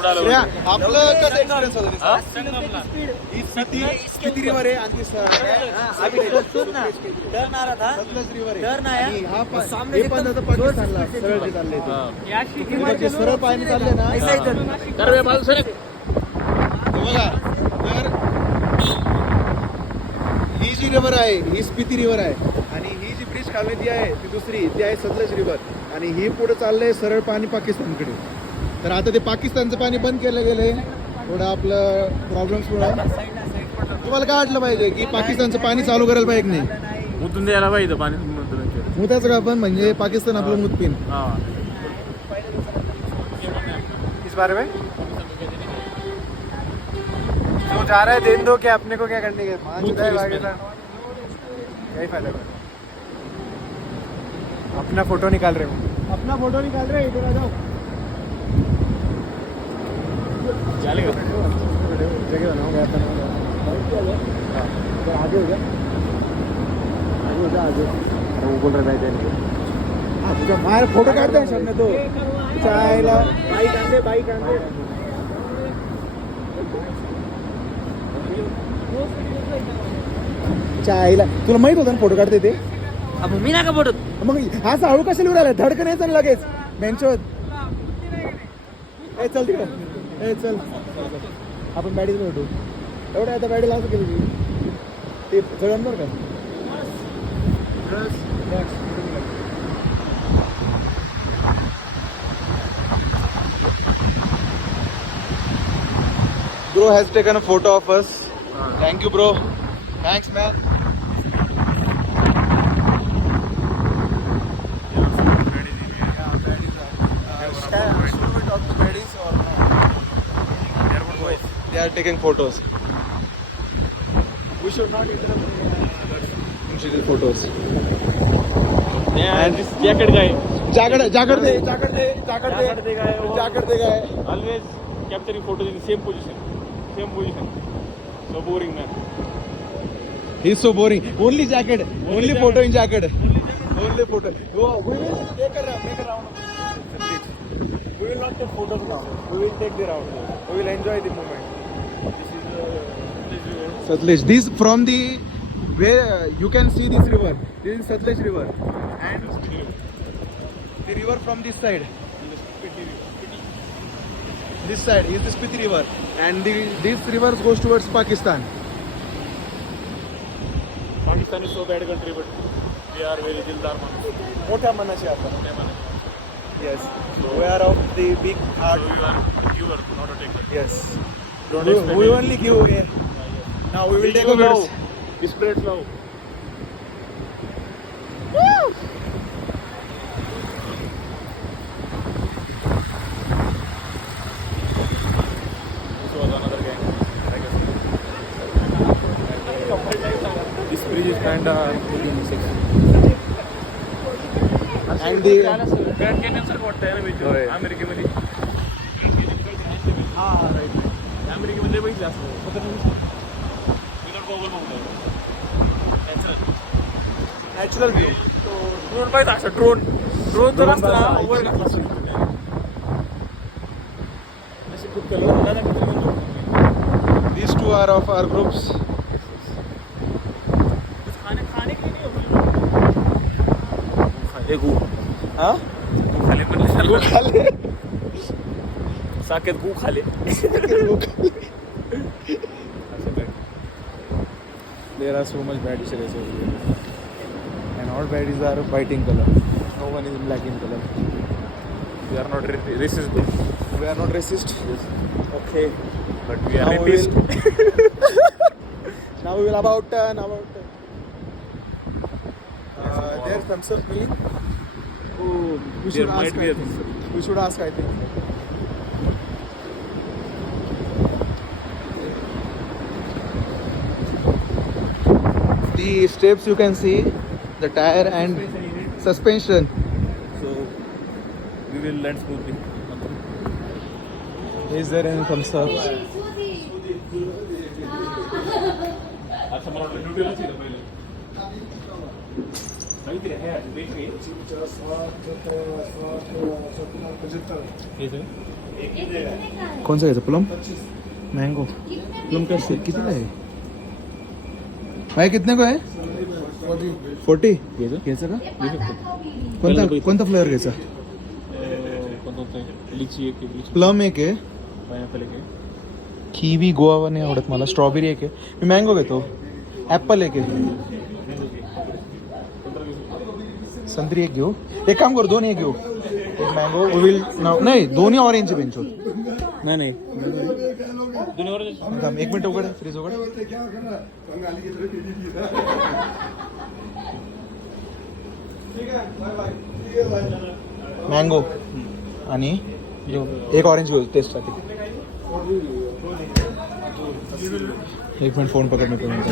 आपलं कसं एक्सपिरियन्स होता किती रिव्हर आहे आणि सतलज रिव्हर आहे हा हे पण आता पाकिस्तानला सरळ जे चालले सरळ पाणी चालले ना बघा तर ही जी रिव्हर आहे ही स्पिती रिव्हर आहे आणि ही जी ब्रिज काढली ती आहे ती दुसरी ती आहे सतलज रिव्हर आणि ही पुढे चाललंय सरळ पाणी पाकिस्तानकडे. तर आता ते पाकिस्तानचं पाणी बंद केलं गेलंय थोडं आपलं प्रॉब्लेम्समुळे. तुम्हाला काय वाटलं पाहिजे की पाकिस्तानचं पाणी चालू करायला पाहिजे की नाही? मुतून द्यायला पाहिजे पाणी मुताचं का पण म्हणजे पाकिस्तान आपलं मुतपिन इस बारे में जो जा रहा है देन दो क्या अपने को क्या करने के यही फायदा अपना फोटो निकाल रहे हो अपना फोटो निकाल रहे इधर आ जाओ चलेगा जगह बनाओ आगे हो जा आगे वो बोल रहा है तुझा बाहेर फोटो काढते हैं सबने तो चायला बाईक आणते चायला तुला माहित होतं ना फोटो काढते ते मी ना का फोटो मग हा साळू कशा लिहून राहिला धडकन यायचं ना लगेच बेंचवर ए चल तिकडे ए चल आपण बॅडीच भेटू एवढं आता बॅडीला असं केली ते चढण बरं का Bro has taken a photo of us. Thank you, bro. Thanks, man. Should we talk to baddies or no? They are taking photos. We should not interrupt. We should take photos. And this jacket guy. Jacket de guy. Always capturing photos in the same position. So boring, man. He's so boring. Only jacket. Only photo in jacket. Only photo. Oh, we will take a round. We will not take photos now. We will take the round. We will enjoy the moment. This is Satluj. This from the where you can see this river. This is Satluj river, and the river from this side. This side is the Spiti river, and this river goes towards Pakistan. Pakistan is so bad country, but we are very dildar man. Motha manashi aata. Yes. We are of the big heart. So you are a giver, not a taker. Yes. Don't expect We it. only give away. Now we will take over. Spread love. This was another gang. I guess. This bridge is kinda looking sexy. And the Grand Canyon सारखं वाटतंय ना beach होय. अमेरिकेमध्ये. अमेरिकेमध्ये बघितलं असं without goggle बघतो. natural view. Drone पाहिजे असं ड्रोन तर असतं ना वर घातला असं असे खूप केलं. These two are of our groups. खाने के लिए खाले गु Huh? गु खाले म्हणले खाली. साकेत गु खाले. There are so much baddies over here. And all baddies are white in color. No one is black in color. We are not racist though. We are not racist. Yes. Okay. But we are Now we rapist. Now we will about there's thumbs up green. Oh, we There should might ask. be I a think. thumbs up. We should ask. I think. The steps you can see, the tire and suspension. So we will land smoothly. Is there any thumbs up? अच्छा मला वाटलं ड्युटीला पहिले सावित्री है bakery कौन सा घ्यायचं plum mango plum कैसे कितीला आहे भाई कितने को आहे 40 घ्यायचं का कोणता कोणता फ्लेवर घ्यायचा लीची एक लीची प्लम एक आहे पाइनएप्पल एक है किवी गोवा नाही आवडत मला स्ट्रॉबेरी एक आहे मी मँगो घेतो ॲपल एक आहे संत्री एक घेऊ एक काम करू दोन एक घेऊ एक मँगो विल नाही दोन्ही ऑरेंज बेंचो नहीं नहीं दोनों और थांब एक मिनिट उघड फ्रीज उघड मँगो आणि एक ऑरेंज घेऊ टेस्टसाठी एक मिनिट फोन पकड मी पेमेंट